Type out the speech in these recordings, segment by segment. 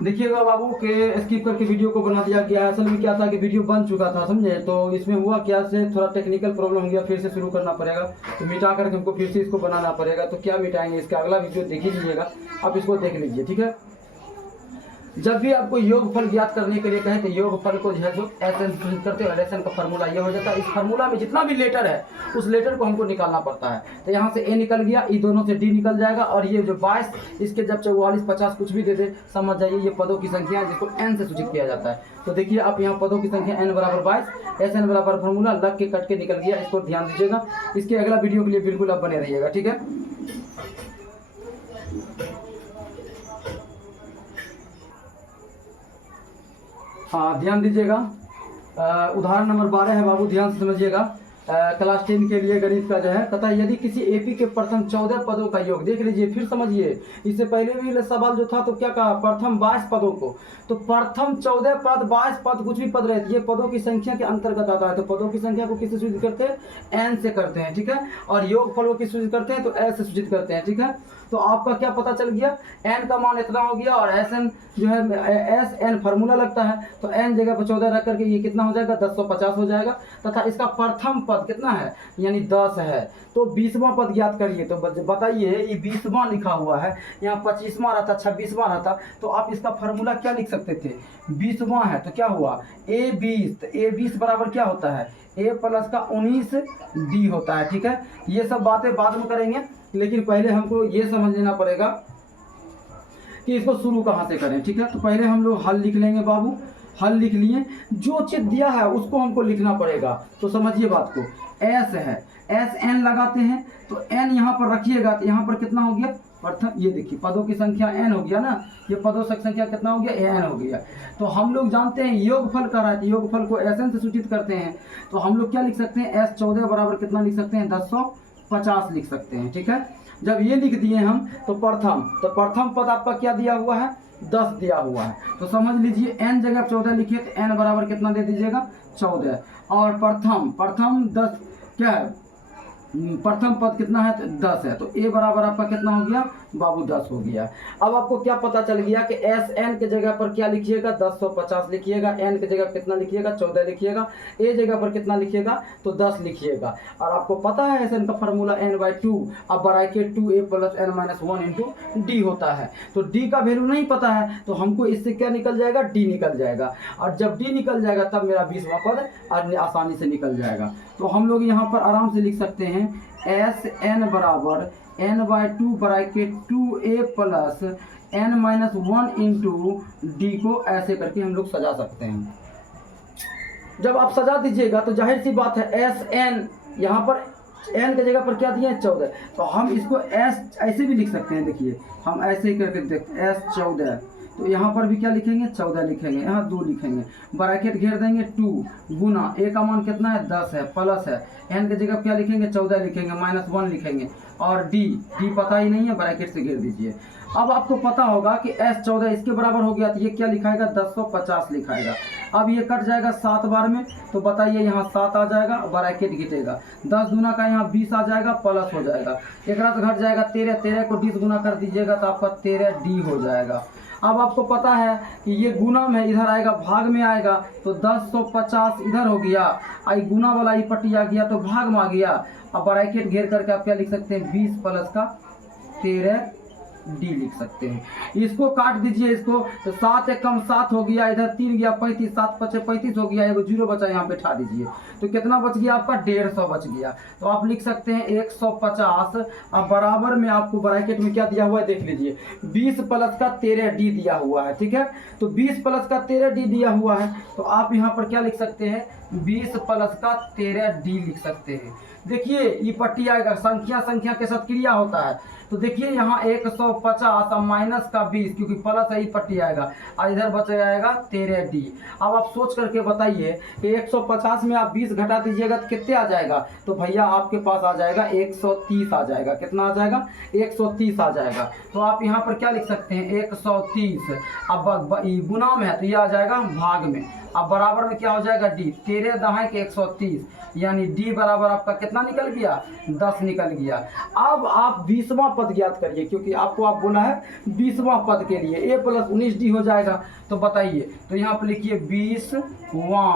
देखिएगा बाबू के स्किप करके वीडियो को बना दिया गया है। असल में क्या था कि वीडियो बन चुका था, समझे, तो इसमें हुआ क्या से थोड़ा टेक्निकल प्रॉब्लम हो गया, फिर से शुरू करना पड़ेगा। तो मिटा करके हमको फिर से इसको बनाना पड़ेगा। तो क्या मिटाएंगे, इसका अगला वीडियो देख ही लीजिएगा, आप इसको देख लीजिए, ठीक है। जब भी आपको योगफल ज्ञात करने के लिए कहे तो योगफल को जो है जो एसएन से करते हो, एसएन का फार्मूला ये हो जाता है। इस फार्मूला में जितना भी लेटर है उस लेटर को हमको निकालना पड़ता है। तो यहाँ से ए निकल गया, ई दोनों से डी निकल जाएगा, और ये जो 22 इसके जब 44 50 कुछ भी दे दे, समझ जाइए ये पदों की संख्या है जिसको एन से सूचित किया जाता है। तो देखिए आप यहाँ पदों की संख्या n बराबर 22, एस एन बराबर फार्मूला लग के कट के निकल गया, इसको ध्यान दीजिएगा। इसके अगला वीडियो के लिए बिल्कुल आप बने रहिएगा, ठीक है। हाँ ध्यान दीजिएगा, उदाहरण नंबर 12 है बाबू, ध्यान से समझिएगा। क्लास 10 के लिए गणित का जो है तथा यदि किसी एपी के प्रथम 14 पदों का योग, देख लीजिए फिर समझिए, इससे पहले भी सवाल जो था तो क्या कहा, प्रथम 22 पदों को, तो प्रथम 14 पद 22 पद कुछ भी पद रहती है पदों की संख्या के अंतर्गत आता है। तो पदों की संख्या को किससे सूचित करते हैं, एन से करते हैं, ठीक है। और योग फल को किस सूचित करते हैं, तो एस से सूचित करते हैं, ठीक है। तो आपका क्या पता चल गया, एन का मान इतना हो गया, और एस एन जो है एस एन फार्मूला लगता है, तो एन जगह पर 14 रख करके ये कितना हो जाएगा, 1050 हो जाएगा। तथा इसका प्रथम पद कितना है, यानी 10 है। तो 20वां पद ज्ञात करिए। तो बताइए ये 20वां लिखा हुआ है, यहाँ 25वां रहता, 26वां रहता, तो आप इसका फार्मूला क्या लिख सकते थे, 20वां है तो क्या हुआ ए 20, तो ए 20 बराबर क्या होता है, ए प्लस का 19 डी होता है, ठीक है। ये सब बातें बाद में करेंगे, लेकिन पहले हमको ये समझ लेना पड़ेगा कि इसको शुरू कहाँ से करें, ठीक है। तो पहले हम लोग हल लिख लेंगे बाबू, हल लिख लिए, जो चीज दिया है उसको हमको लिखना पड़ेगा। तो समझिए बात को, एस है, एस एन लगाते हैं, तो एन यहाँ पर रखिएगा, तो यहाँ पर कितना हो गया, प्रथम ये देखिए पदों की संख्या एन हो गया ना, ये पदों की संख्या कितना हो गया, एन हो गया। तो हम लोग जानते हैं योगफल कर रहा है, तो योगफल को एस एन से सूचित करते हैं। तो हम लोग क्या लिख सकते हैं, एस 14 बराबर कितना लिख सकते हैं, 1050 लिख सकते हैं, ठीक है। जब ये लिख दिए हम, तो प्रथम पद आपका क्या दिया हुआ है, 10 दिया हुआ है। तो समझ लीजिए n जगह 14 लिखिए, तो n बराबर कितना दे दीजिएगा, 14। और प्रथम 10 क्या है, प्रथम पद कितना है, तो 10 है। तो a बराबर आपका कितना हो गया बाबू, 10 हो गया। अब आपको क्या पता चल गया कि एस एन के जगह पर क्या लिखिएगा, 1050 लिखिएगा, एन के जगह कितना लिखिएगा, 14 लिखिएगा, ए जगह पर कितना लिखिएगा, तो 10 लिखिएगा। और आपको पता है एस एन का फार्मूला n/2, अब ब्रैकेट 2a + n-1 × d होता है। तो d का वैल्यू नहीं पता है, तो हमको इससे क्या निकल जाएगा, d निकल जाएगा। और जब d निकल जाएगा तब मेरा 20वां पद आसानी से निकल जाएगा। तो हम लोग यहाँ पर आराम से लिख सकते हैं एस एन बराबर n/2 bracket 2a + n-1 × d को ऐसे करके हम लोग सजा सकते हैं। जब आप सजा दीजिएगा तो जाहिर सी बात है एस एन, यहाँ पर n के जगह पर क्या दिए हैं, 14, तो हम इसको s ऐसे भी लिख सकते हैं। देखिए हम ऐसे ही करके देखते s 14, तो यहाँ पर भी क्या लिखेंगे, 14 लिखेंगे, यहाँ 2 लिखेंगे, ब्रैकेट घेर देंगे, 2 गुना a का मान कितना है, 10 है, प्लस है, n के जगह क्या लिखेंगे, 14 लिखेंगे, -1 लिखेंगे, और d पता ही नहीं है, ब्रैकेट से घेर दीजिए। अब आपको पता होगा कि s 14 इसके बराबर हो गया, तो ये क्या लिखाएगा, 1050 लिखाएगा। अब ये कट जाएगा 7 बार में, तो बताइए यहाँ 7 आ जाएगा, ब्रैकेट घटेगा, 10 गुना का यहाँ 20 आ जाएगा, प्लस हो जाएगा, एक रात घट जाएगा 13 को 20 गुना कर दीजिएगा तो आपका 13d हो जाएगा। अब आपको पता है कि ये गुना में इधर आएगा, भाग में आएगा, तो 1050 इधर हो गया, आई गुना वाला ई पट्टी आ गया तो भाग में आ गया। अब ब्रैकेट घेर करके आप क्या लिख सकते हैं, 20 + का 13d लिख सकते हैं। इसको काट दीजिए, इसको तो 7 एक कम 7 हो गया, इधर 3 गया 35, 7 × 5 = 35 हो गया, एगो 0 बचा, यहाँ पे बैठा दीजिए, तो कितना बच गया आपका, 150 बच गया। तो आप लिख सकते हैं 150। अब बराबर में आपको ब्रैकेट में क्या दिया हुआ है, देख लीजिए, 20 + का 13d दिया हुआ है, ठीक है। तो 20 + का 13d दिया हुआ है, तो आप यहाँ पर क्या लिख सकते हैं, 20 + का 13d लिख सकते हैं। देखिए ये पट्टी आएगा, संख्या के साथ क्रिया होता है, तो देखिए यहाँ 150 और माइनस का 20, क्योंकि प्लस है, पट्टी आएगा, और इधर बच जाएगा 13d। अब आप सोच करके बताइए कि 150 में आप 20 घटा दीजिएगा तो कितने आ जाएगा, तो भैया आपके पास आ जाएगा 130 आ जाएगा। कितना आ जाएगा, 130 आ जाएगा। तो आप यहाँ पर क्या लिख सकते हैं, 130। अब गुना में है तो ये आ जाएगा भाग में, अब बराबर में क्या हो जाएगा डी, 13 दहाई के 130, यानी डी बराबर आपका कितना निकल गया, 10 निकल गया। अब आप 20वां पद ज्ञात करिए, क्योंकि आपको आप बोला है 20वां पद के लिए a प्लस 19d हो जाएगा। तो बताइए, तो यहाँ पर लिखिए 20वां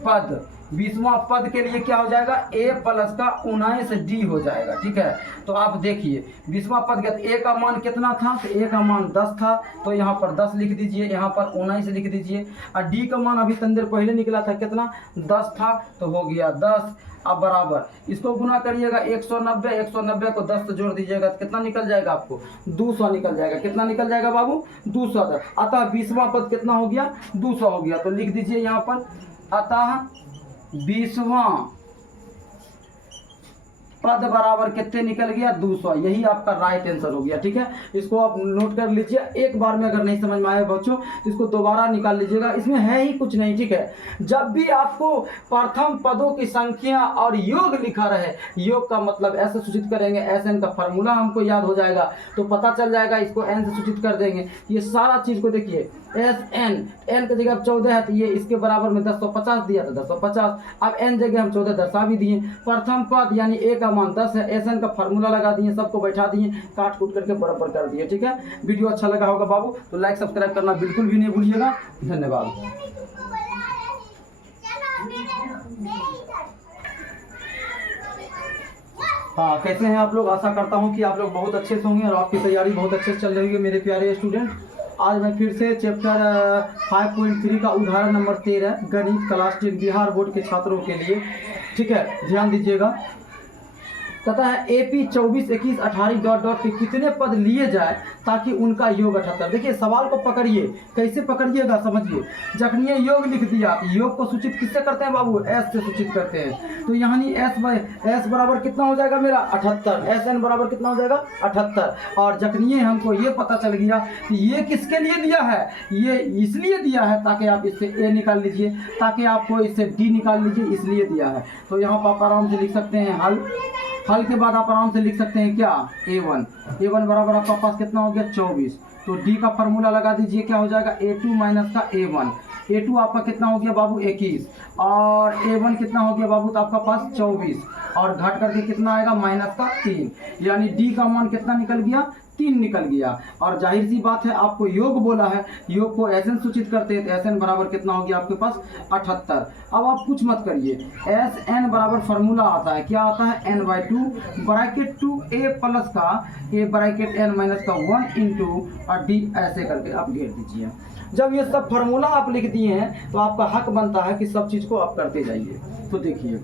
पद, 20वां पद के लिए क्या हो जाएगा, a प्लस का 19d हो जाएगा। ठीक है, तो आप देखिए 20वां पद गया, a का मान कितना था, तो a का मान 10 था, तो यहाँ पर 10 लिख दीजिए, यहाँ पर 19 लिख दीजिए। और d का मान अभी तनी देर पहले निकला था कितना, 10 था, तो हो गया 10। अब बराबर इसको गुना करिएगा 190, 190 को 10 से जोड़ दीजिएगा तो कितना निकल जाएगा आपको, 200 निकल जाएगा। कितना निकल जाएगा बाबू, 200। अतः 20वां पद कितना हो गया, 200 हो गया। तो लिख दीजिए यहाँ पर, अतः 20वां पद बराबर कितने निकल गया, 200। यही आपका राइट आंसर हो गया। ठीक है, इसको आप नोट कर लीजिए। एक बार में अगर नहीं समझ में आए बच्चों तो इसको दोबारा निकाल लीजिएगा, इसमें है ही कुछ नहीं। ठीक है, जब भी आपको प्रथम पदों की संख्या और योग लिखा रहे, योग का मतलब ऐसे सूचित करेंगे, एन का फार्मूला हमको याद हो जाएगा तो पता चल जाएगा, इसको एन से सूचित कर देंगे। ये सारा चीज को देखिए, एन की जगह 14 है तो ये इसके बराबर में 1050 दिया था, 1050। अब एन जगह हम 14 दर्शा भी दिए। प्रथम पद यानी ए का मान 10 है, एस एन का फार्मूला लगा दिए, सबको बैठा दिए, काट कूट करके बराबर कर दिए। ठीक है, वीडियो अच्छा लगा होगा बाबू तो लाइक सब्सक्राइब करना बिल्कुल भी नहीं भूलिएगा। धन्यवाद। हाँ, कैसे हैं आप लोग, आशा करता हूँ कि आप लोग बहुत अच्छे से होंगे और आपकी तैयारी बहुत अच्छे से चल रही है मेरे प्यारे स्टूडेंट। आज मैं फिर से चैप्टर 5.3 का उदाहरण नंबर 13 गणित क्लास 10 बिहार बोर्ड के छात्रों के लिए, ठीक है, ध्यान दीजिएगा। कहता है AP 24, 21, 28 डॉट डॉट के कितने पद लिए जाए ताकि उनका योग 78। देखिए सवाल को पकड़िए, कैसे पकड़िएगा समझिए। जखनी योग लिख दिया, योग को सूचित किससे करते हैं बाबू, एस से सूचित करते हैं। तो यहाँ एस बराबर कितना हो जाएगा मेरा 78, एस एन बराबर कितना हो जाएगा 78। और जखनी हमको ये पता चल गया कि ये किसके लिए दिया है, ये इसलिए दिया है ताकि आप इससे ए निकाल लीजिए, ताकि आपको इससे डी निकाल लीजिए, इसलिए दिया है। तो यहाँ पर आप आराम से लिख सकते हैं हल के बाद आप आराम से लिख सकते हैं क्या, A1 बराबर आपका पास कितना हो गया 24। तो D का फार्मूला लगा दीजिए, क्या हो जाएगा A2 माइनस का A1। A2 आपका कितना हो गया बाबू 21 और A1 कितना हो गया बाबू, तो आपका पास 24 और घट करके कितना आएगा माइनस का 3, यानी D का मान कितना निकल गया, 3 निकल गया। और जाहिर सी बात है आपको योग बोला है, योग को एस एन सूचित करते हैं, तो एस एन बराबर कितना हो गया आपके पास 78। अब आप कुछ मत करिए, एस एन बराबर फार्मूला आता है, क्या आता है, n/2 ब्रैकेट 2 a प्लस का a ब्रैकेट n माइनस का 1 इंटू और d ऐसे करके आप घेर दीजिए। जब ये सब फार्मूला आप लिख दिए हैं तो आपका हक बनता है कि सब चीज़ को आप करते जाइए। तो देखिए,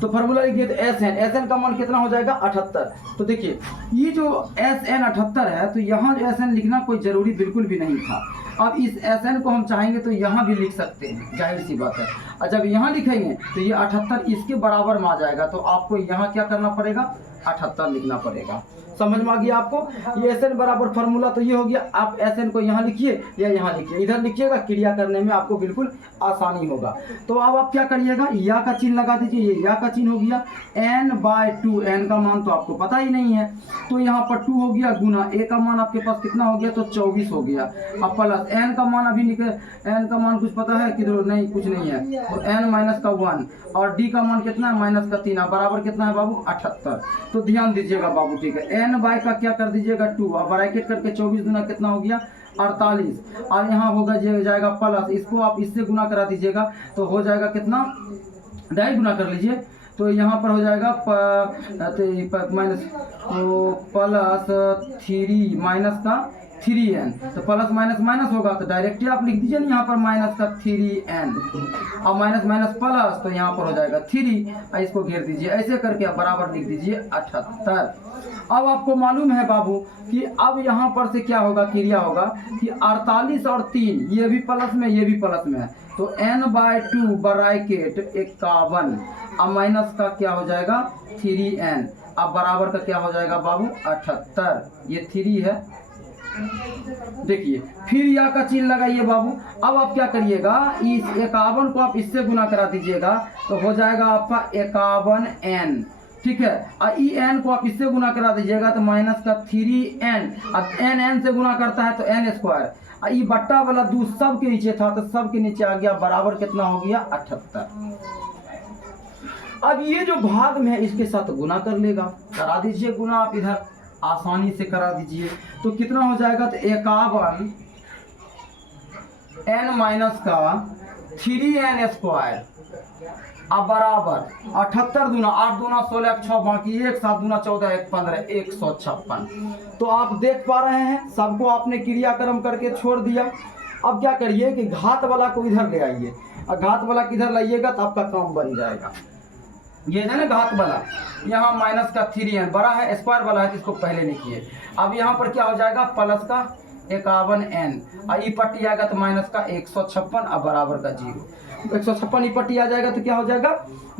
तो फार्मूला लिख दिए, तो एस एन का मान कितना हो जाएगा 78। तो देखिए ये जो एस एन 78 है, तो यहाँ जो एस एन लिखना कोई ज़रूरी बिल्कुल भी नहीं था। अब इस एस एन को हम चाहेंगे तो यहाँ भी लिख सकते हैं, जाहिर सी बात है। और जब यहाँ लिखेंगे तो ये 78 इसके बराबर में आ जाएगा, तो आपको यहाँ क्या करना पड़ेगा, 78 लिखना पड़ेगा। समझ में आ गया आपको। ये एस एन बराबर फार्मूला तो ये हो गया। आप एस एन को यहाँ लिखिए या यहाँ लिखिए, इधर लिखिएगा, क्रिया करने में आपको बिल्कुल आसानी होगा। तो अब आप क्या करिएगा, या का चिन्ह लगा दीजिए, ये या का चिन्ह हो गया, n/2, n का मान तो आपको पता ही नहीं है, तो यहाँ पर 2 हो गया गुना a का मान आपके पास कितना हो गया, तो 24 हो गया। अब प्लस n का मान अभी निकल, n का मान कुछ पता है किधर, नहीं कुछ नहीं है, तो n माइनस का 1 और d का मान कितना है माइनस का 3, बराबर कितना है बाबू 78। तो ध्यान दीजिएगा बाबू, ठीक है, n बाई का क्या कर दीजिएगा 2 और ब्रैकेट करके 24 गुना कितना हो गया 48 और यहाँ होगा जाएगा प्लस, इसको आप इससे गुना करा दीजिएगा तो हो जाएगा कितना, 2.5 गुना कर लीजिए, तो यहाँ पर हो जाएगा माइनस, तो प्लस 3 माइनस का 3n, तो प्लस माइनस माइनस होगा तो डायरेक्टली आप लिख दीजिए यहाँ पर माइनस का 3n और माइनस माइनस प्लस, तो यहाँ पर हो जाएगा 3, इसको घेर दीजिए, ऐसे करके आप बराबर लिख दीजिए 78। अब आपको मालूम है बाबू कि अब यहाँ पर से क्या होगा, क्रिया होगा कि 48 और 3 ये भी प्लस में ये भी प्लस में है, तो n/2 ब्रैकेट 51 अब माइनस का क्या हो जाएगा 3n, अब बराबर का क्या हो जाएगा बाबू 78, ये 3 है। देखिए फिर या का चिन्ह लगाइए बाबू। अब आप क्या करिएगा, इस 51 को आप इससे गुना करा दीजिएगा तो हो जाएगा आपका 51n, ठीक है, और n को आप इससे गुना करा दीजिएगा तो माइनस का 3n, अब n से गुना करता है तो n स्क्वायर, ये बट्टा वाला 2 सब के नीचे था तो सब के नीचे आ गया, बराबर कितना हो गया 78। अब ये जो भाग में है इसके साथ गुना कर लेगा, करा दीजिए गुना, आप इधर आसानी से करा दीजिए। तो कितना हो जाएगा, तो 51 n माइनस का 3n स्क्वायर अब बराबर 78 दूना 8 दूना 16 1 6 बाकी 1 7 दूना 14 1 15 156। तो आप देख पा रहे हैं सबको आपने क्रियाक्रम करके छोड़ दिया। अब क्या करिए कि घात वाला को इधर ले आइए, और घात वाला किधर लाइएगा तो आपका काम बन जाएगा। ये है ना घात वाला, यहाँ माइनस का 3n बड़ा है, स्क्वायर वाला है तो इसको पहले लिखिए। अब यहाँ पर क्या हो जाएगा, प्लस का 51n, और ई पट्टी आएगा तो माइनस का 156 अब बराबर का 0। 156 ई पट्टी आ जाएगा तो क्या हो जाएगा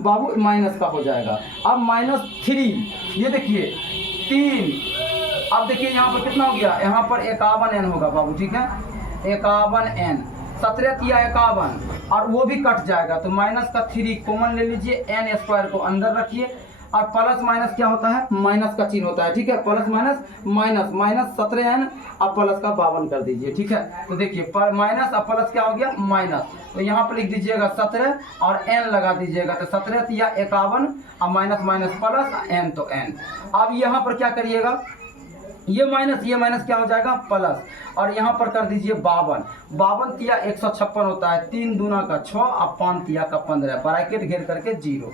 बाबू, माइनस का हो जाएगा। अब -3, ये देखिए 3, अब देखिए यहाँ पर कितना हो गया, यहाँ पर 51n होगा बाबू, ठीक है 51n, 17 या 51 और वो भी कट जाएगा तो माइनस का 3 कॉमन ले लीजिए, n स्क्वायर को अंदर रखिए, और प्लस माइनस क्या होता है, माइनस का चिन्ह होता है, ठीक है, plus minus minus minus 17n अब प्लस का 52 कर दीजिए, ठीक है। तो देखिए माइनस अब प्लस क्या हो गया माइनस, तो यहाँ पर लिख दीजिएगा 17 और n लगा दीजिएगा, तो 17 या 51 और माइनस माइनस प्लस n तो n। अब यहाँ पर क्या करिएगा, ये माइनस क्या हो जाएगा प्लस, और यहाँ पर कर दीजिए 52, 52 तिया 156 होता है, 3 दूना का 6 और 5 तिया का 15, ब्रैकेट घेर करके 0।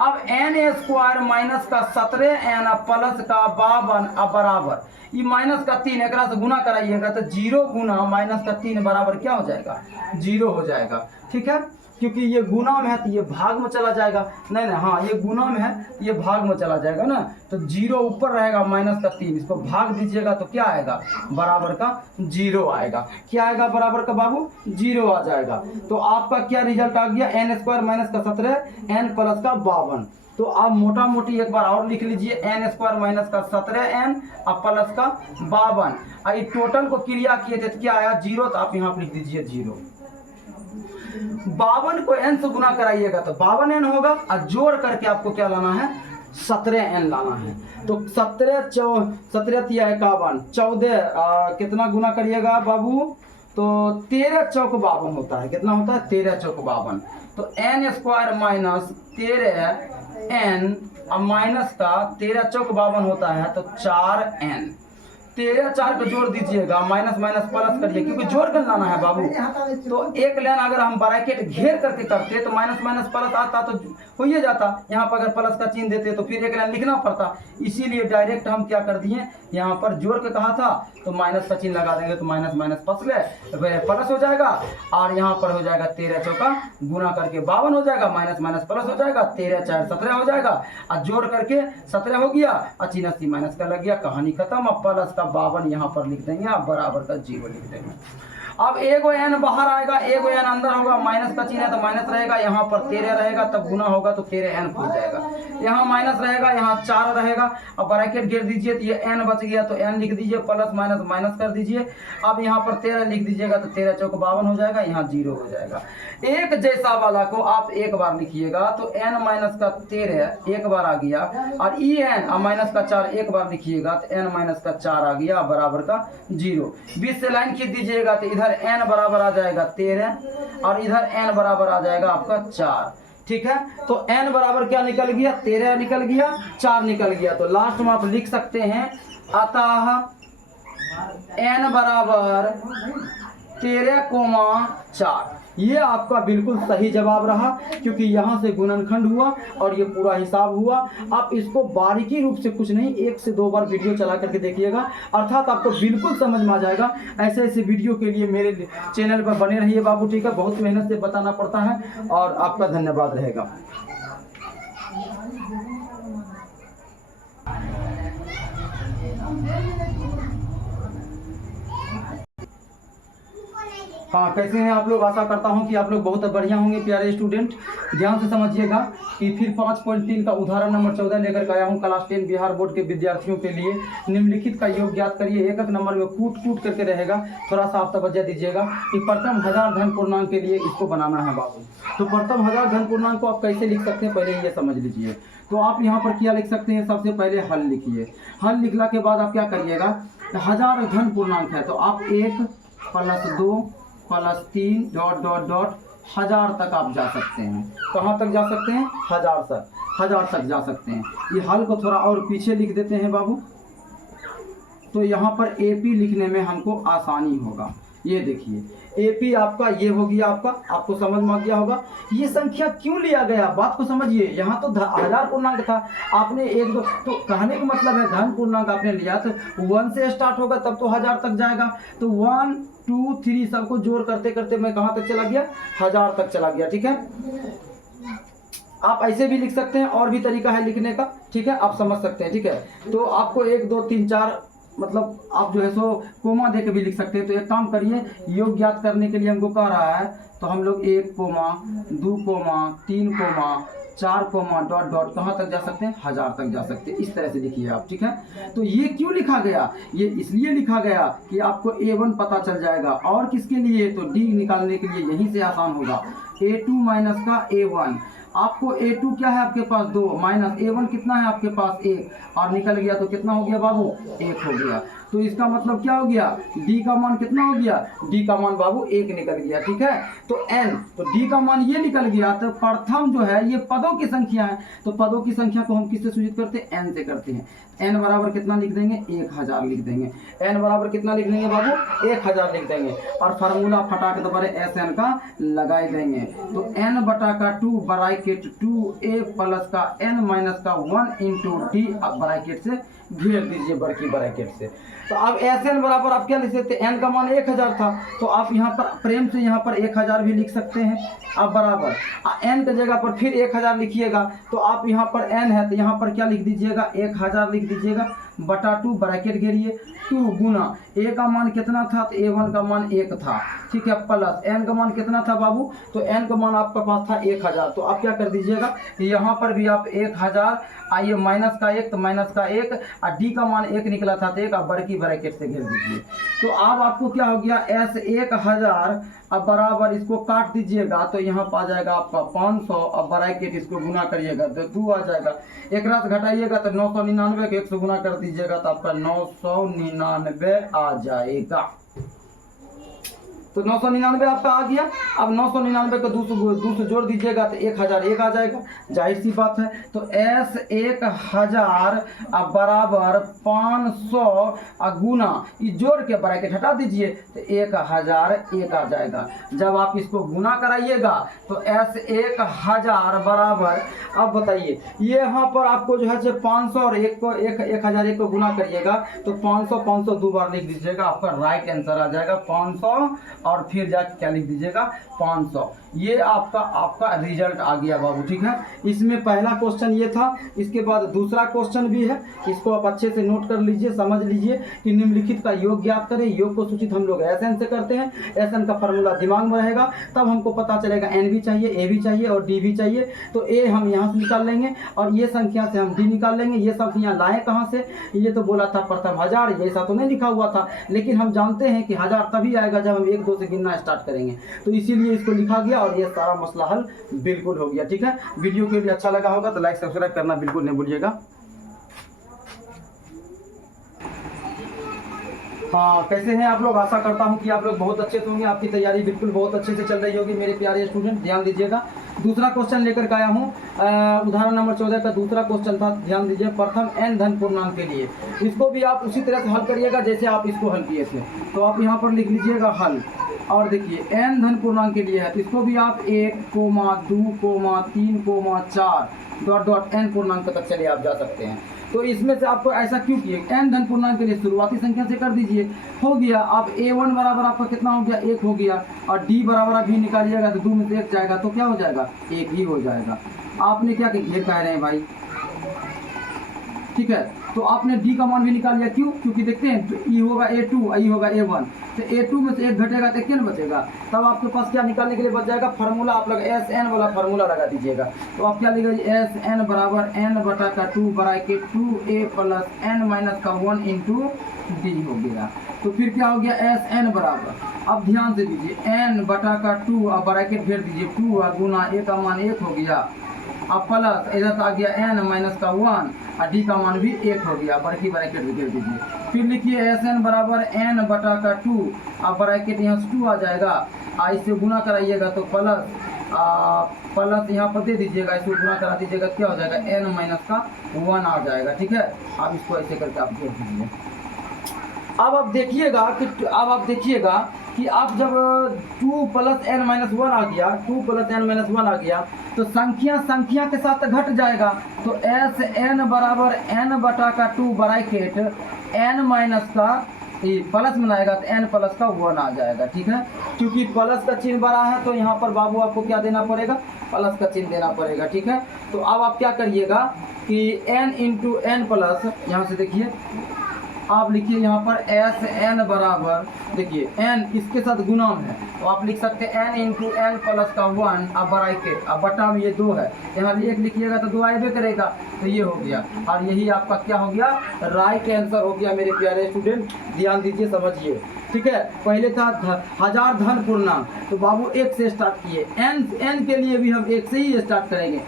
अब n स्क्वायर माइनस का 17n प्लस का 52 अब बराबर ये माइनस का 3 एक से गुना कराइएगा तो 0 गुना माइनस का 3 बराबर क्या हो जाएगा 0 हो जाएगा, ठीक है। क्योंकि ये गुना में है तो ये भाग में चला जाएगा, नहीं हाँ ये गुना में है तो ये भाग में चला जाएगा ना, तो 0 ऊपर रहेगा माइनस का 3, इसको भाग दीजिएगा तो क्या आएगा बराबर का 0 आएगा। क्या आएगा बराबर का बाबू 0 आ जाएगा। तो आपका क्या रिजल्ट आ गया, n स्क्वायर माइनस का 17 n प्लस का 52। तो आप मोटा मोटी एक बार और लिख लीजिए, n स्क्वायर माइनस का 17n और प्लस का 52, और टोटल को क्रिया किए थे तो क्या आया 0, तो आप यहाँ पर लिख दीजिए 0। 52 को n से गुना कराइएगा तो 52n होगा, और जोड़ करके आपको क्या लाना है 17n लाना है। तो 17 या 51 14 कितना गुना करिएगा बाबू, तो 13 चौक 52 होता है, कितना होता है 13 चौक 52। तो n स्क्वायर माइनस 13n और माइनस का 13 चौक 52 होता है तो 4n, 13 4 को जोड़ दीजिएगा, माइनस माइनस प्लस करिए क्योंकि जोड़ कर लाना है बाबू। तो एक लाइन अगर हम ब्रैकेट घेर करके करते तो माइनस माइनस प्लस आता तो हो ही जाता, यहाँ पर अगर प्लस का चिन्ह देते तो फिर एक लाइन लिखना पड़ता, इसीलिए डायरेक्ट हम क्या कर दिए यहाँ पर जोड़ के कहा था तो माइनस का चिन्ह लगा देंगे तो माइनस माइनस प्लस हो जाएगा, और यहाँ पर हो जाएगा 13 चौका गुना करके 52 हो जाएगा, माइनस माइनस प्लस हो जाएगा, 13 4 17 हो जाएगा, और जोड़ करके 17 हो गया, और चिन्ह सी माइनस का लग गया, कहानी खत्म। अब प्लस का 52 यहाँ पर लिख देंगे, आप बराबर का 0 लिख देंगे। अब एगो n बाहर आएगा, एगो n अंदर होगा, माइनस का चिन्ह है तो माइनस रहेगा, यहाँ पर 13 रहेगा तब गुना होगा तो 13n हो जाएगा, यहाँ माइनस रहेगा, यहाँ 4 रहेगा, अब ब्रैकेट घेर दीजिए तो ये n बच गया तो n लिख दीजिए, प्लस माइनस माइनस कर दीजिए। अब यहाँ पर 13 लिख दीजिएगा तो 13 चौक 52 हो जाएगा, यहाँ 0 हो जाएगा। एक जैसा वाला को आप एक बार लिखिएगा तो n माइनस का 13 एक बार आ गया, और en और माइनस का 4 एक बार लिखिएगा तो n माइनस का 4 आ गया बराबर का 0। 20 से लाइन खींच दीजिएगा तो इधर n बराबर आ जाएगा 13 और इधर n बराबर आ जाएगा आपका 4, ठीक है। तो n बराबर क्या निकल गया 13 निकल गया, 4 निकल गया, तो लास्ट में आप लिख सकते हैं अतः n बराबर 13,4। ये आपका बिल्कुल सही जवाब रहा, क्योंकि यहाँ से गुणनखंड हुआ और ये पूरा हिसाब हुआ। आप इसको बारीकी रूप से कुछ नहीं 1 से 2 बार वीडियो चला करके देखिएगा, अर्थात आपको बिल्कुल समझ में आ जाएगा। ऐसे ऐसे वीडियो के लिए मेरे चैनल पर बने रहिए बाबू, ठीक है। बहुत मेहनत से बताना पड़ता है और आपका धन्यवाद रहेगा। हाँ, कैसे हैं आप लोग? आशा करता हूं कि आप लोग बहुत बढ़िया होंगे प्यारे स्टूडेंट। ध्यान से समझिएगा कि फिर 5.3 का उदाहरण नंबर 14 लेकर के आया हूं क्लास 10 बिहार बोर्ड के विद्यार्थियों के लिए। निम्नलिखित का योग ज्ञात करिए। एक नंबर में कूट करके रहेगा, थोड़ा सा आप तवज्जो दीजिएगा कि प्रथम 1000 धन पूर्णांक के लिए इसको बनाना है बाबू। तो प्रथम 1000 धन पूर्णांक को आप कैसे लिख सकते हैं पहले ये समझ लीजिए। तो आप यहाँ पर क्या लिख सकते हैं, सबसे पहले हल लिखिए। हल लिखला के बाद आप क्या करिएगा, 1000 धन पूर्णांक है तो आप 1 +2 +3 डॉट डॉट डॉट 1000 तक आप जा सकते हैं। कहाँ तक जा सकते हैं? 1000 तक जा सकते हैं। ये हल को थोड़ा और पीछे लिख देते हैं बाबू, तो यहाँ पर AP लिखने में हमको आसानी होगा। ये देखिए AP आपका ये हो गया, आपको समझ में आ गया होगा ये संख्या क्यों लिया गया, बात को समझिए। यहाँ तो 1000 पूर्णांक था, आपने 1 2, तो कहने का मतलब है धन पूर्णांक आपने लिया तो 1 से स्टार्ट होगा तब तो 1000 तक जाएगा। तो 1 2 3 सबको जोड़ करते करते मैं कहाँ तक चला गया? 1000 तक चला गया। ठीक है, आप ऐसे भी लिख सकते हैं, और भी तरीका है लिखने का। ठीक है, आप समझ सकते हैं। ठीक है, तो आपको 1 2 3 4 मतलब आप जो है सो कोमा दे के भी लिख सकते हैं। तो एक काम करिए, योग ज्ञात करने के लिए हमको कह रहा है तो हम लोग 1 comma 2 comma 3 comma 4 comma dot dot कहाँ तक जा सकते हैं? 1000 तक जा सकते हैं। इस तरह से लिखिए आप। ठीक है, तो ये क्यों लिखा गया? ये इसलिए लिखा गया कि आपको A1 पता चल जाएगा, और किसके लिए? तो D निकालने के लिए यहीं से आसान होगा। A2 माइनस का A1, आपको A2 क्या है आपके पास? 2 माइनस A1 कितना है आपके पास? 1, और निकल गया तो कितना हो गया बाबू? 1 हो गया। तो इसका मतलब क्या हो गया? D का मान कितना हो गया? D का मान बाबू 1 निकल गया। ठीक है, तो N, तो D का मान ये निकल गया। तो प्रथम जो है ये पदों की संख्या है, तो पदों की संख्या को हम किससे सूचित करते हैं? N से करते हैं। N बराबर कितना लिख देंगे? 1000 लिख देंगे। N बराबर कितना लिख देंगे बाबू? 1000 लिख देंगे, और फार्मूला फटा के दोबारा SN का लगाई देंगे। तो N बटा का 2 ब्रैकेट 2A प्लस का N माइनस का 1 इंटू D, अब ब्रैकेट से घेर दीजिए बड़की ब्रैकेट से। तो अब SN बराबर आप क्या लिख सकते हैं? N का मान 1000 था, तो आप यहाँ पर प्रेम से यहाँ पर 1000 भी लिख सकते हैं। अब बराबर N की जगह पर फिर 1000 लिखिएगा, तो आप यहाँ पर N है तो यहाँ पर क्या लिख दीजिएगा? 1000 लिख दीजिएगा, बटा 2 ब्रैकेट घेरिए, 2 गुना A का मान कितना था? तो A1 का मान 1 था। ठीक है, प्लस N का मान कितना था बाबू? तो N का मान आपका पास था 1000। तो आप क्या कर दीजिएगा, यहाँ पर भी आप 1000, आइए माइनस का 1 तो माइनस का 1, और D का मान 1 निकला था तो 1, आप बड़की ब्रैकेट से घेर दीजिए। तो अब आपको क्या हो गया? S 1000, अब बराबर इसको काट दीजिएगा तो यहाँ पर आ जाएगा आपका 500, अब ब्रैकेट इसको गुना करिएगा तो 2 आ जाएगा। एक रात घटाइएगा तो 999 के 1 से गुना कर दीजिएगा तो आपका 999 आ जाएगा। तो 999 आपका आ गया। अब 999 को 200 जोड़ दीजिएगा तो 1001 आ जाएगा, जाहिर सी बात है। तो S 1000 अब बराबर 500 गुना, ये जोड़ के ब्रैकेट हटा दीजिए तो 1001 आ जाएगा। जब आप इसको गुना कराइएगा तो S 1000 बराबर, अब बताइए ये यहाँ पर आपको जो है 500 और 1001 को गुना करिएगा तो 500 दो बार लिख दीजिएगा, आपका राइट आंसर आ जाएगा 500, और फिर जाके क्या लिख दीजिएगा? 500। ये आपका रिजल्ट आ गया बाबू। ठीक है, इसमें पहला क्वेश्चन ये था, इसके बाद दूसरा क्वेश्चन भी है, इसको आप अच्छे से नोट कर लीजिए, समझ लीजिए कि निम्नलिखित का योग ज्ञात करें। योग को सूचित हम लोग SN से करते हैं, SN का फार्मूला दिमाग में रहेगा, तब हमको पता चलेगा N भी चाहिए, A भी चाहिए और D भी चाहिए। तो A हम यहाँ से निकाल लेंगे, और ये संख्या से हम D निकाल लेंगे। ये संख्या लाए कहाँ से? ये तो बोला था प्रथम 1000, ऐसा तो नहीं लिखा हुआ था, लेकिन हम जानते हैं कि 1000 तभी आएगा जब हम 1 2 से गिनना स्टार्ट करेंगे, तो इसीलिए इसको लिखा गया, और ये सारा मसला हल बिल्कुल हो गया। ठीक है, वीडियो के लिए अच्छा लगा होगा तो लाइक सब्सक्राइब करना बिल्कुल नहीं भूलिएगा। हाँ, कैसे हैं आप लोग? आशा करता हूं कि आप लोग बहुत अच्छे से होंगे, आपकी तैयारी बिल्कुल बहुत अच्छे से चल रही होगी मेरे प्यारे स्टूडेंट। ध्यान दीजिएगा, दूसरा क्वेश्चन लेकर के आया हूँ। उदाहरण नंबर 14 का दूसरा क्वेश्चन था, ध्यान दीजिए, प्रथम n धन पूर्णांक के लिए। इसको भी आप उसी तरह से हल करिएगा जैसे आप इसको हल किए थे। तो आप यहाँ पर लिख लीजिएगा हल, और देखिए n धन पूर्णांक के लिए है, इसको भी आप 1, 2, 3, 4 डॉट डॉट n पूर्णांक तक चले आप जा सकते हैं। तो इसमें से आपको ऐसा क्यों किए? n धन पूर्णांक के लिए शुरुआती संख्या से कर दीजिए, हो गया। अब A1 बराबर आपका कितना हो गया? 1 हो गया, और D बराबर अभी निकालिएगा तो 2 में से 1 जाएगा तो क्या हो जाएगा? 1 ही हो जाएगा। आपने क्या घेर कह रहे हैं भाई? ठीक है, तो आपने D का मान भी निकाल लिया, क्यों? क्योंकि देखते हैं तो E होगा A2, I होगा A1, तो A2 में से 1 घटेगा तो क्या बचेगा? तब आपके पास क्या निकालने के लिए बच जाएगा? फार्मूला आप लोग SN वाला फार्मूला लगा दीजिएगा। तो आप क्या लिखेंगे? SN बराबर N बटा का 2 bracket 2A plus N minus का 1 इंटू D हो गया। तो फिर क्या हो गया? SN बराबर, अब ध्यान से दीजिए, N बटा का 2, अब ब्रैकेट घेर दीजिए, 2 गुना A का मान 1 हो गया, अब प्लस इधर आ गया n माइनस का 1 और d का मान भी 1 हो गया, बड़की ब्रैकेट घेर दीजिए। फिर लिखिए Sn बराबर n बटा का 2, अब ब्रैकेट यहाँ से 2 आ जाएगा, इससे गुना कराइएगा तो प्लस यहाँ पर दे दीजिएगा, इसको गुना करा दीजिएगा, क्या हो जाएगा n माइनस का 1 आ जाएगा। ठीक है, अब इसको ऐसे करके आप जोड़ दीजिए। अब आप देखिएगा कि आप जब 2 प्लस n माइनस 1 आ गया, 2 प्लस n माइनस 1 आ गया तो संख्या के साथ घट जाएगा, तो Sn बराबर n बटा का 2 ब्रैकेट n माइनस का प्लस बनाएगा तो n प्लस का 1 आ जाएगा। ठीक है, क्योंकि प्लस का चिन्ह बड़ा है तो यहाँ पर बाबू आपको क्या देना पड़ेगा, प्लस का चिन्ह देना पड़ेगा। ठीक है, तो अब आप क्या करिएगा कि n इंटू एन प्लस, यहाँ से देखिए आप लिखिए यहाँ पर Sn बराबर, देखिए n इसके साथ गुणाम है तो आप लिख सकते हैं n इंटू एन प्लस का 1 अब ब्रैकेट, अब बटा में ये 2 है, यहाँ 1 लिखिएगा तो 2 आएबे करेगा, तो ये हो गया और यही आपका क्या हो गया, राइट आंसर हो गया मेरे प्यारे स्टूडेंट। ध्यान दीजिए, समझिए। ठीक है, पहले था हजार धन पूर्णांक, तो बाबू 1 से स्टार्ट किए, n के लिए भी हम 1 से ही स्टार्ट करेंगे,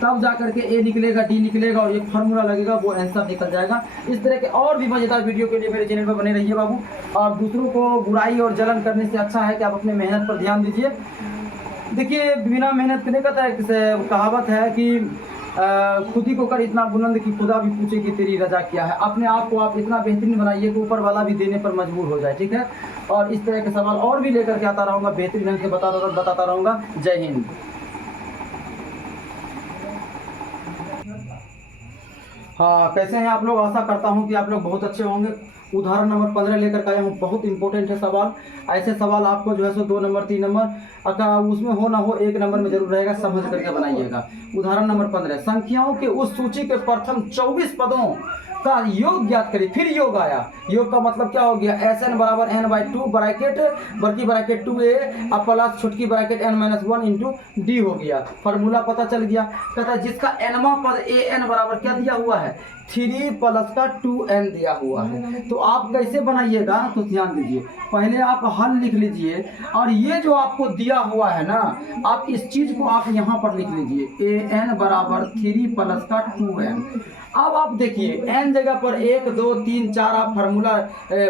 तब जा करके a निकलेगा, d निकलेगा और ये फार्मूला लगेगा, वो आंसर निकल जाएगा। इस तरह के और भी मजेदार वीडियो के लिए मेरे चैनल पर बने रहिए बाबू। और दूसरों को बुराई और जलन करने से अच्छा है कि आप अपने मेहनत पर ध्यान दीजिए। देखिए, बिना मेहनत करने का कहावत है कि खुद ही को कर इतना बुलंद कि खुदा भी पूछे कि तेरी रजा क्या है। अपने आप को आप इतना बेहतरीन बनाइए कि ऊपर वाला भी देने पर मजबूर हो जाए। ठीक है, और इस तरह के सवाल और भी लेकर के आता रहूँगा, बेहतरीन ढंग से बताता रहूँगा। जय हिंद। हाँ, कैसे हैं आप लोग? आशा करता हूँ कि आप लोग बहुत अच्छे होंगे। उदाहरण नंबर 15 लेकर के आया हूँ, बहुत इंपॉर्टेंट है सवाल। ऐसे सवाल आपको जो है सो 2 नंबर 3 नंबर अगर उसमें हो ना हो 1 नंबर में जरूर रहेगा, समझ करके बनाइएगा। उदाहरण नंबर 15, संख्याओं के उस सूची के प्रथम 24 पदों का योग ज्ञात करिए। फिर योग आया, योग का मतलब क्या हो गया, Sn बराबर n/2 ब्रैकेट बड़की ब्रैकेट 2a अब प्लस छोटकी ब्रैकेट n-1 इंटू d हो गया। फार्मूला पता चल गया। कहता है जिसका nवां पद an बराबर क्या दिया हुआ है, 3 प्लस का 2n दिया हुआ है। तो आप कैसे बनाइएगा, तो ध्यान दीजिए, पहले आप हल लिख लीजिए और ये जो आपको दिया हुआ है ना, आप इस चीज को आप यहाँ पर लिख लीजिए, an बराबर 3 प्लस का 2n। अब आप देखिए n जगह पर 1 2 3 4 आप फार्मूला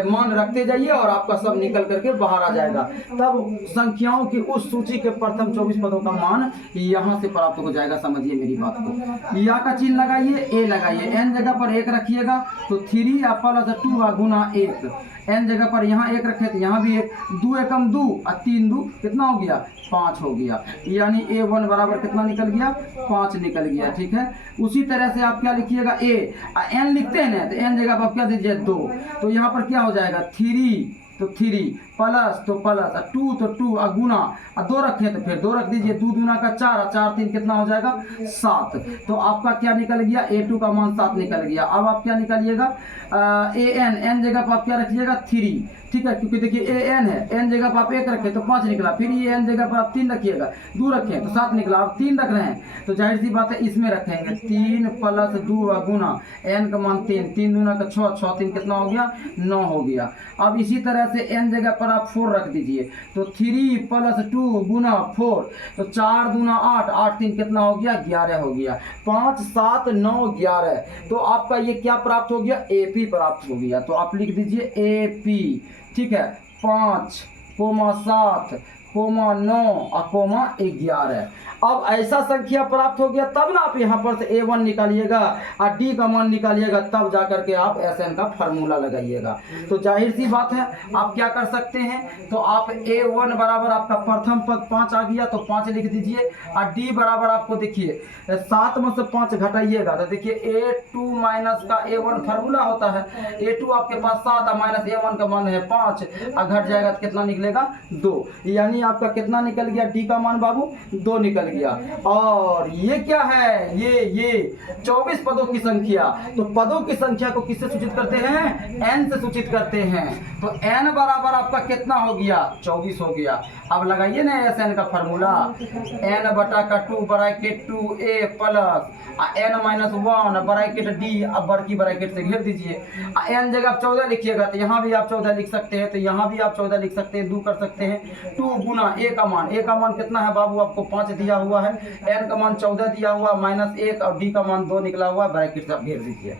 मान रखते जाइए और आपका सब निकल करके बाहर आ जाएगा। तब संख्याओं की उस सूची के प्रथम 24 पदों का मान यहाँ से प्राप्त हो जाएगा। समझिए मेरी बात को, या का चिन्ह लगाइए, a लगाइए, n जगह पर 1 रखिएगा तो 3 प्लस 2 गुना 1, n जगह पर यहाँ 1 रखे तो यहाँ भी 1, 2 एकम 2 और 3 2 कितना हो गया, 5 हो गया, यानी a1 बराबर कितना निकल गया, 5 निकल गया। ठीक है, उसी तरह से आप क्या लिखिएगा, a n लिखते हैं ना, तो n जगह पर आप क्या दीजिए 2, तो यहाँ पर क्या हो जाएगा 3 तो 3 प्लस तो प्लस 2 तो 2 और गुना 2 रखे तो फिर 2 रख दीजिए, 2 दूना का 4 और 4 3 कितना हो जाएगा 7। तो आपका क्या निकल गया, a2 का मान 7 निकल गया। अब आप क्या निकालिएगा, n जगह पर आप क्या रखिएगा 3। ठीक है, क्योंकि देखिए an है, n जगह पर आप 1 रखे तो 5 निकला, फिर ये n जगह पर आप 3 रखिएगा, 2 रखें तो 7 निकला, आप 3 रख रहे हैं तो जाहिर सी बात है इसमें रखेंगे 3 प्लस 2 गुना n का मान 3, 3 दूना का 6, 6 3 कितना हो गया 9 हो गया। अब इसी तरह से n जगह पर आप 4 रख दीजिए, तो 3 प्लस 2 गुना 4, तो 4 दूना 8, 8 3 कितना हो गया 11 हो गया, 5 7 9 11। तो आपका ये क्या प्राप्त हो गया, AP प्राप्त हो गया। तो आप लिख दीजिए AP। ठीक है, 5, 7, 9 और 11। अब ऐसा संख्या प्राप्त हो गया तब ना आप यहाँ पर से a1 निकालिएगा और d का मान निकालिएगा, तब जा करके आप Sn का फार्मूला लगाइएगा। तो जाहिर सी बात है आप क्या कर सकते हैं, तो आप a1 बराबर आपका प्रथम पद 5 आ गया तो 5 लिख दीजिए, और d बराबर आपको देखिए 7 में से 5 घटाइएगा तो देखिए a2 माइनस का a1 फार्मूला होता है, a2 आपके पास 7 और माइनस a1 का मान है 5 और घट जाएगा तो कितना निकलेगा 2, यानी आपका कितना निकल गया, d का मान बाबू 2 निकल गया। और ये क्या है, ये 24 पदों की संख्या। तो पदों की संख्या को किससे सूचित करते हैं, n से सूचित करते हैं। तो n बराबर आपका कितना हो गया 24 हो गया। अब लगाइए ना Sn का फार्मूला, n बटा का 2 bracket 2a plus n-1 bracket d, अब बड़की ब्रैकेट से घेर दीजिए। n जगह आप 14 लिखिएगा तो यहाँ भी आप 14 लिख सकते हैं, तो यहाँ भी आप 14 लिख सकते हैं, 2 कर सकते हैं, 2 गुना ए का मान कितना है बाबू, आपको 5 दिया हुआ है, n का मान 14 दिया हुआ, -1 और d का मान 2 निकला हुआ, ब्रैकेट से आप घेर दीजिए।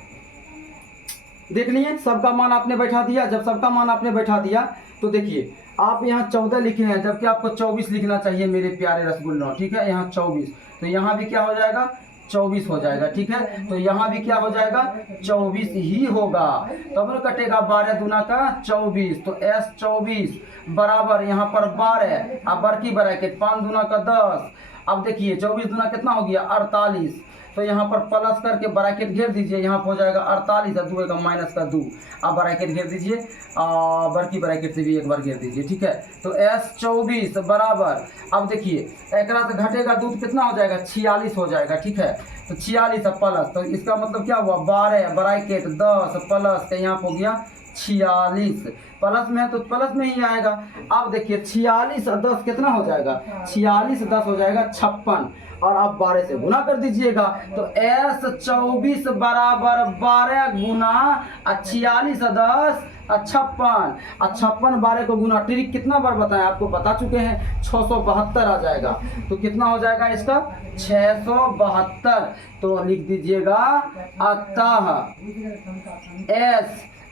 देख लिए सबका मान आपने बैठा दिया। जब सबका मान आपने बैठा दिया तो देखिए आप यहाँ 14 लिखे हैं, जबकि आपको 24 लिखना चाहिए मेरे प्यारे रसगुल्लों, ठीक है। यहाँ 24, तो यहाँ भी क्या हो जाएगा, 24 हो जाएगा, ठीक है। तो यहाँ भी क्या हो जाएगा, 24 ही होगा। तब तो कटेगा 12 दूना का 24, तो S 24 बराबर यहाँ पर 12, अब बड़की ब्रैकेट 5 दूना का 10। अब देखिए 24 दूना कितना हो गया, 48, तो यहाँ पर प्लस करके ब्रैकेट घेर दीजिए, यहाँ हो जाएगा 48 और 2 का माइनस का 2, अब ब्रैकेट घेर दीजिए, बड़की ब्रैकेट से भी एक बार घेर दीजिए, ठीक है। तो S 24 बराबर, अब देखिए एक रात घटेगा दूध कितना हो जाएगा, 46 हो जाएगा, ठीक है। तो 46 प्लस, तो इसका मतलब क्या हुआ, 12 ब्रैकेट 10 प्लस के यहाँ हो गया 46, प्लस में है तो प्लस में ही आएगा। अब देखिए 46 और 10 कितना हो जाएगा, 46 10 हो जाएगा 56, और आप 12 से गुना कर दीजिएगा। तो S 24 बराबर 12 गुना 46 10 56, 12 को गुना, ट्रिक कितना बार बताएं, आपको बता चुके हैं, 672 आ जाएगा। तो कितना हो जाएगा इसका, 672। तो लिख दीजिएगा, अतः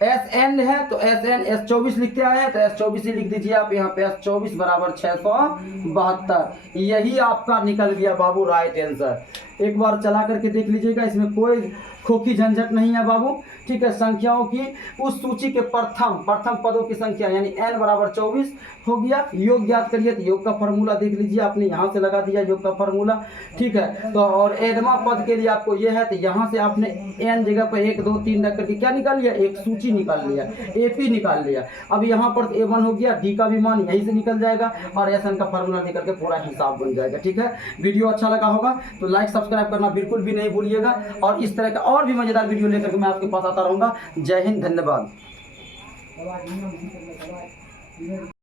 एस एन है तो एस एन S 24 लिखते आए हैं तो S 24 ही लिख दीजिए आप यहाँ पे, S 24 बराबर 672। यही आपका निकल गया बाबू राइट आंसर। एक बार चला करके देख लीजिएगा, इसमें कोई खोखी झंझट नहीं है बाबू, ठीक है। संख्याओं की उस सूची के प्रथम पदों की संख्या यानी n बराबर 24 हो गया। योग ज्ञात करिए, तो योग का फॉर्मूला देख लीजिए, आपने यहाँ से लगा दिया योग का फॉर्मूला, ठीक है। तो और एडमा पद के लिए आपको यह है, तो यहाँ से आपने n जगह पर 1 2 3 रख करके क्या निकाल लिया, एक सूची निकाल लिया, AP निकाल लिया। अब यहाँ पर A1 हो गया, D का भी मान यहीं से निकल जाएगा, और SN का फॉर्मूला निकल के पूरा हिसाब बन जाएगा, ठीक है। वीडियो अच्छा लगा होगा तो लाइक सब्सक्राइब करना बिल्कुल भी नहीं भूलिएगा, और इस तरह का और भी मजेदार वीडियो लेकर के मैं आपके पास आता रहूँगा। जय हिंद, धन्यवाद।